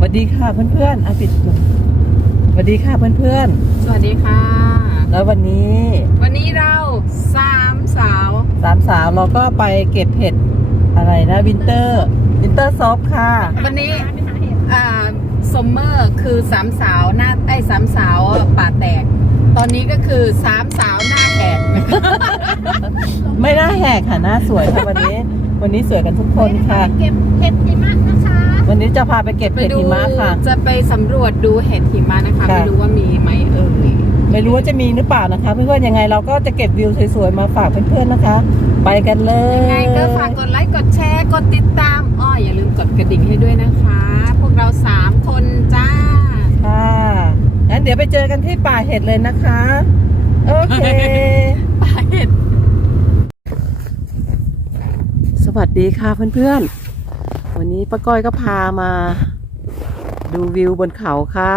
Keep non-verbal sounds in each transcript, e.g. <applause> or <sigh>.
วัสดีค่ะเพื่อนๆอาปิดก่อนสวัสดีค่ะเพื่อนสวัสดีค่ะ ๆ แล้ววันนี้วันนี้เราสามสาวสามสาวเราก็ไปเก็บเห็ดอะไรนะวินเตอร์วินเตอร์ซอฟค่ะวันนี้อ่าสมเมอร์คือสามสาวหน้าไอ้ยสามสาวป่าแตก ตอนนี้ก็คือสามสาวหน้าแหกไม่น่าแหกค่ะหน้าสวยค่ะวันนี้ วันนี้สวยกันทุกคนค่ะ เก็บเห็ดหิมะนะคะ วันนี้จะพาไปเก็บไปเห็ดดูหิมะค่ะ จะไปสำรวจดูเห็ดหิมะนะคะ ค่ะ ไม่รู้ว่ามีไหมเอ่ยไม่รู้ว่าจะมีหรือเปล่านะคะ เพื่อนๆยังไงเราก็จะเก็บวิวสวยๆมาฝากเพื่อนๆนะคะ ไปกันเลยยังไงก็ฝากกดไลค์กดแชร์กดติดตามอ้ออย่าลืมกดกระดิ่งให้ด้วยนะคะ พวกเราสามคนจ้า ค่ะงั้นเดี๋ยวไปเจอกันที่ป่าเห็ดเลยนะคะโอเคป่าเห็ดสวัสดีค่ะเพื่อนๆ วันนี้ป้าก้อยก็พามา ดูวิวบนเขาค่ะ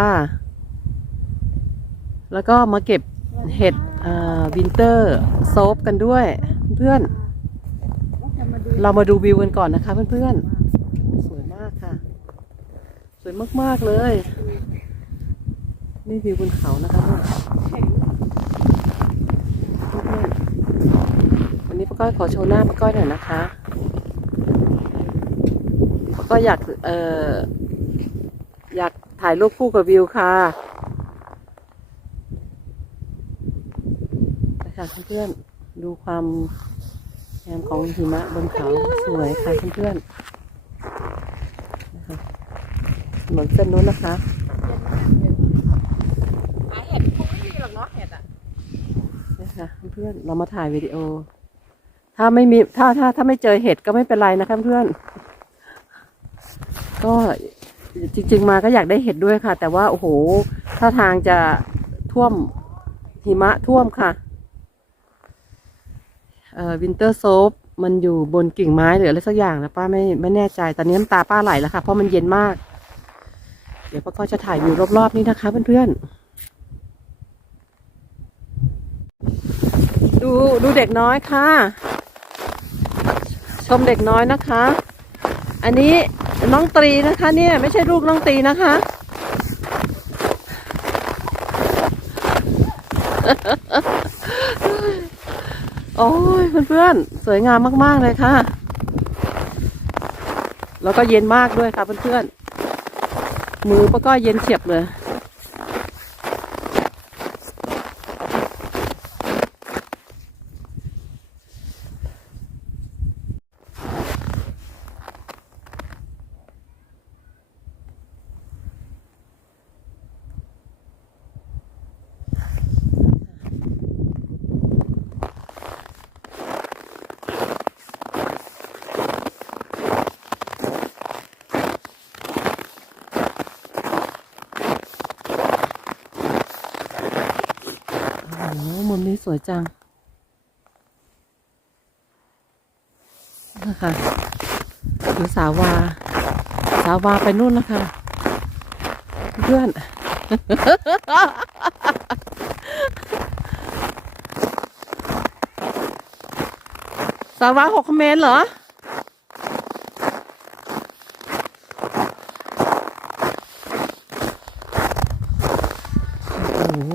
แล้วก็มาเก็บเห็ดวินเตอร์โซฟกันด้วยเพื่อนๆเรามาดูวิวกันก่อนนะคะเพื่อนๆ สวยมากค่ะ สวยมากๆเลย นี่วิวบนเขานะคะเพื่อนๆวันนี้ป้าก้อยขอโชว์หน้าป้าก้อยหน่อยนะคะป้า ก้อยอยากเอ่ออยากถ่ายรูปคู่กับวิวค่ะนะคะเพื่อนๆดูความงามของหิมะบนเขาสวยค่ะเพื่อนๆนะคะถนนเส้นนู้นนะคะหาเห็ดคงไม่มีหรอกเนาะเห็ดอะนี่ค่ะเพื่อนๆเรามาถ่ายวิดีโอ ถ้าไม่มีถ้าถ้าถ้าไม่เจอเห็ดก็ไม่เป็นไรนะคะเพื่อน ก็จริง ๆ มาก็อยากได้เห็ดด้วยค่ะ แต่ว่าโอ้โหถ้าทางจะท่วมหิมะท่วมค่ะเอ่อวินเตอร์โซฟมันอยู่บนกิ่งไม้หรืออะไรสักอย่างนะป้าไม่ไม่แน่ใจตอนนี้น้ำตาป้าไหลแล้วค่ะ เพราะมันเย็นมาก เดี๋ยวป้าก็จะถ่ายวิวรอบๆนี้นะคะเพื่อนๆดูดูเด็กน้อยค่ะ ชมเด็กน้อยนะคะ อันนี้ น้องตรีนะคะเนี่ยไม่ใช่ลูกน้องตรีนะคะ โอ้ยเพื่อนๆ สวยงามมาก ๆ เลยค่ะ แล้วก็เย็นมากด้วยค่ะเพื่อนๆ มือป้าก็เย็นเฉียบเลย สวยจังนะคะหรือสาวา สาวาไปนู่นนะคะ เพื่อน สาววาหกคอมเมนต์เหรอ โอ้โห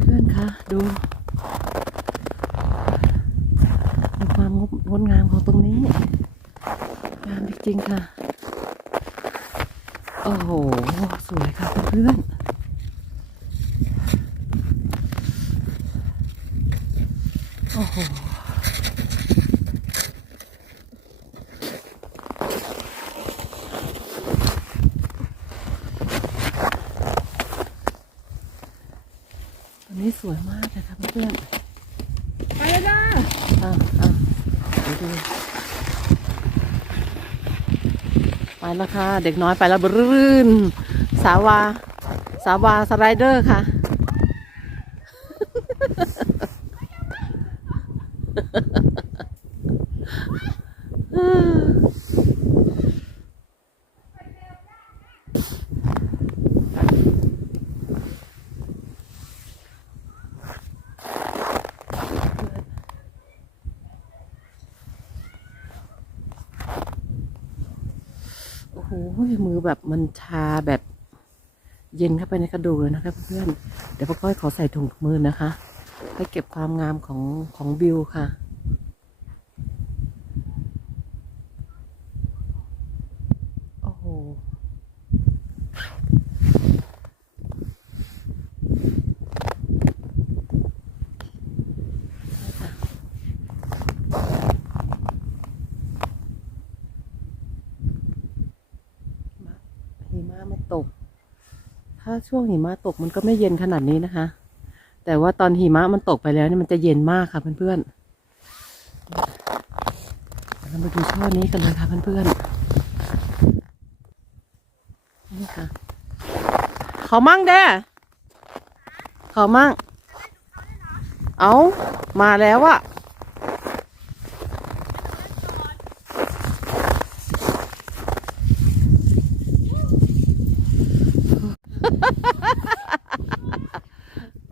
เพื่อ นๆคะ ดูดูความงดงดงามของตรงนี้ งามจริงๆค่ะ โอ้โห สวยค่ะเพื่อนๆ โอ้โห ตรง นี้สวยมากเลยค่ะเพื่อนๆไปเลยจ้าอะอะเดี๋ยวดูไปแล้วค่ะ เด็กน้อยไปแล้วบรื่น สาวา สาวาสไลเดอร์ค่ะ ส โหมื อแบบมันชาแบบเย็นเข้าไปในกระดูกเลยนะคะเพื่อนเดี๋ยวพ่อก้อยขอใส่ถุงมือนะคะ ให้เก็บความงามของของบิวค่ะ โอ้โห หิมะมันตก ถ้าช่วงหิมะตกมันก็ไม่เย็นขนาดนี้นะคะ แต่ว่าตอนหิมะมันตกไปแล้วเนี่ยมันจะเย็นมากค่ะเพื่อนๆเรามาดูช่อนี้กันเลยค่ะเพื่อนๆนี่ค่ะขอมั่งเด้อขอมั่ง เอามาแล้วอะ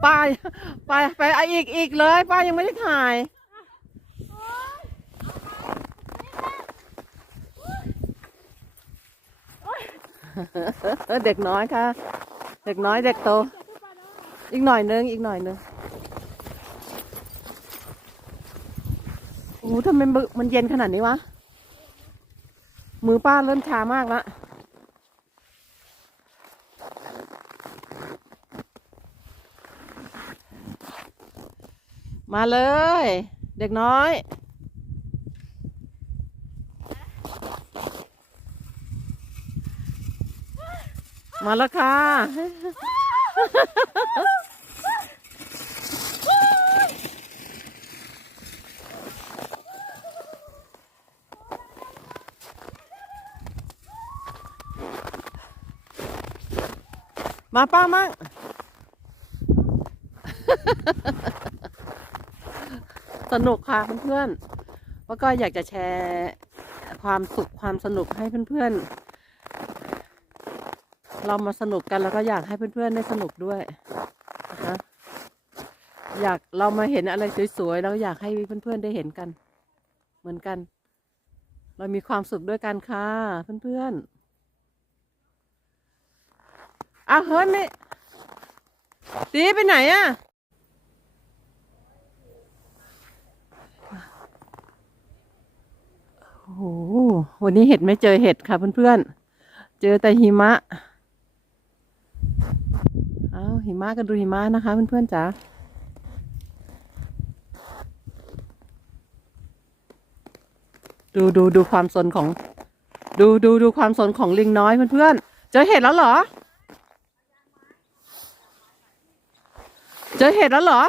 ป้า ไปไปเอาอีกอีกเลยป้ายังไม่ได้ถ่ายเด็กน้อยค่ะ เด็กน้อยเด็กโต อีกหน่อยนึงอีกหน่อยนึงโอ้ทำไมมันเย็นขนาดนี้วะ มือป้าเริ่มชามากแล้ว มาเลย เด็กน้อย มาแล้วค่ะ มาป้ามั่ง สนุกค่ะเพื่อนๆว่าก็อยากจะแชร์ความสุขความสนุกให้เพื่อนๆ เรามาสนุกกันแล้วก็อยากให้เพื่อนๆได้สนุกด้วยนะคะอยากเรามาเห็นอะไรสวยๆแล้วอยากให้เพื่อนๆได้เห็นกัน เหมือนกัน เรามีความสุขด้วยกันค่ะเพื่อนๆอ้าวเฮ้ยไม่ตีไปไหนอะโโหวันนี้เห็ดไม่เจอเห็ดค่ะเพื่อนๆ เจอแต่หิมะ เอาหิมะกันดูหิมะนะคะเพื่อนๆจ๋าดูดูดูความสนของ ดูดูดูความสนของลิงน้อยเพื่อนๆ เจอเห็ดแล้วเหรอ เจอเห็ดแล้วเหรอ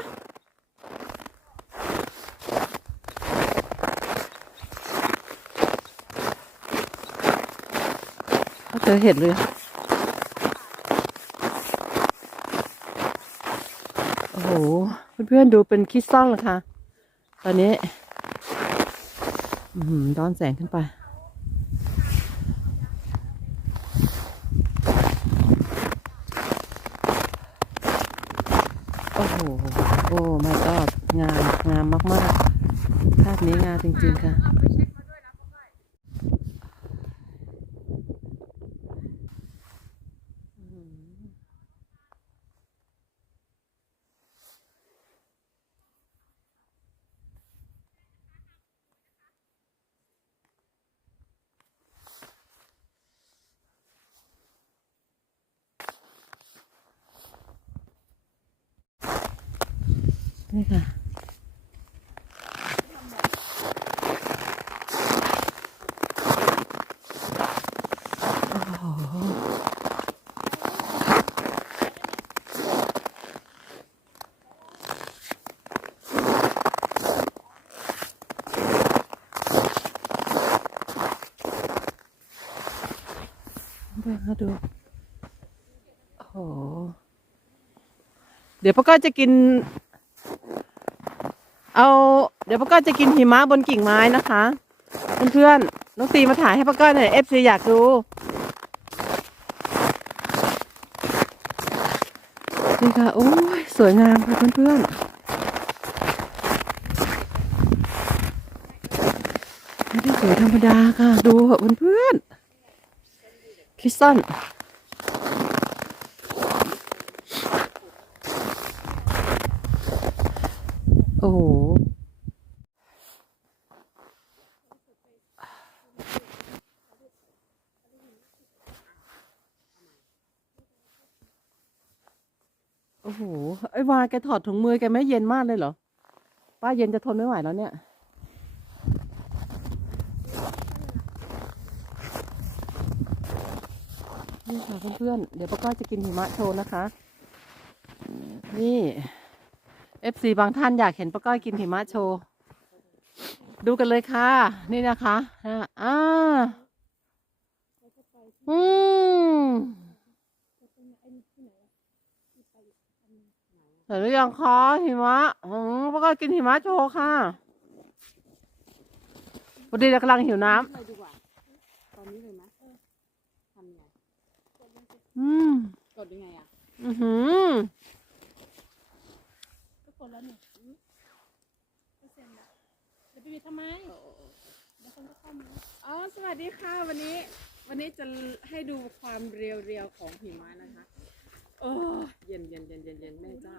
เขาเจอเห็ดเลยโอ้โห เพื่อนๆดูเป็นคิดซ่อนเลยค่ะ ตอนนี้อืมย้อนแสงขึ้นไป โอ้โห โอ้ไม่ก็งาม งามมากๆ ภาพนี้งามจริง ๆ ค่ะ นี่ค่ะ โอ้โหเพื่อนมาดูโอ้โหเดี๋ยวป้าก็จะกิน เอา เดี๋ยวป้าก็จะกินหิมะบนกิ่งไม้นะคะ เพื่อนๆน้องตีมาถ่ายให้ป้าก้อยหน่อยเอฟซีอยากดูนี่ค่ะ โอ้ย สวยงามค่ะเพื่อนๆไม่ได้สวยธรรมดาค่ะ ดูเหอะเพื่อนๆคิสตัน โอ้โห โอ้โห ไอ้วาแกถอดถุงมือแกไม่เย็นมากเลยเหรอ ป้าเย็นจะทนไม่ไหวแล้วเนี่ย นี่ค่ะเพื่อนๆ เดี๋ยวป้าก้อยจะกินหิมะโชว์นะคะ นี่ FC บางท่านอยากเห็นป้าก้อยกินหิมะโชว์ ดูกันเลยค่ะ นี่นะคะอ่าอ่าอืมเห็นหรือยังคะหิมะอืมป้าก้อยกินหิมะโชว์ค่ะพอดีเรากำลังหิวน้ำเลยดีกว่าตอนนี้เลยไหมทำยังไงอืมกดยังไงอะ อือหือ ก็กดแล้วเนี่ยอืมก็เซ็นแล้วจะไปปิดทำไมเดี๋ยวคนก็เข้ามาอ๋อ สวัสดีค่ะ วันนี้ วันนี้จะให้ดูความเรียวๆของหิมะนะคะ โอ้เย็นเย็นเย็นเย็นเย็นแม่เจ้า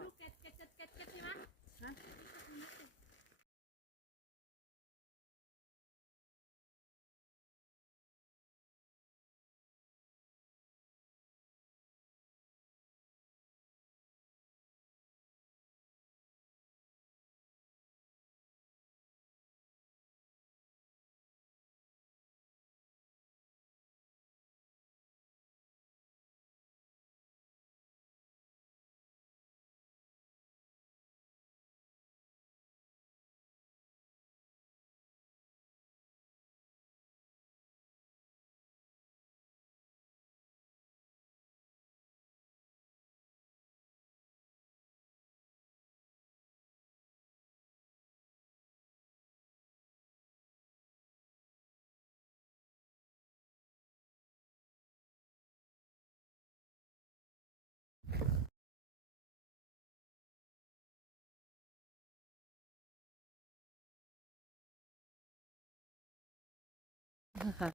看 <laughs> 看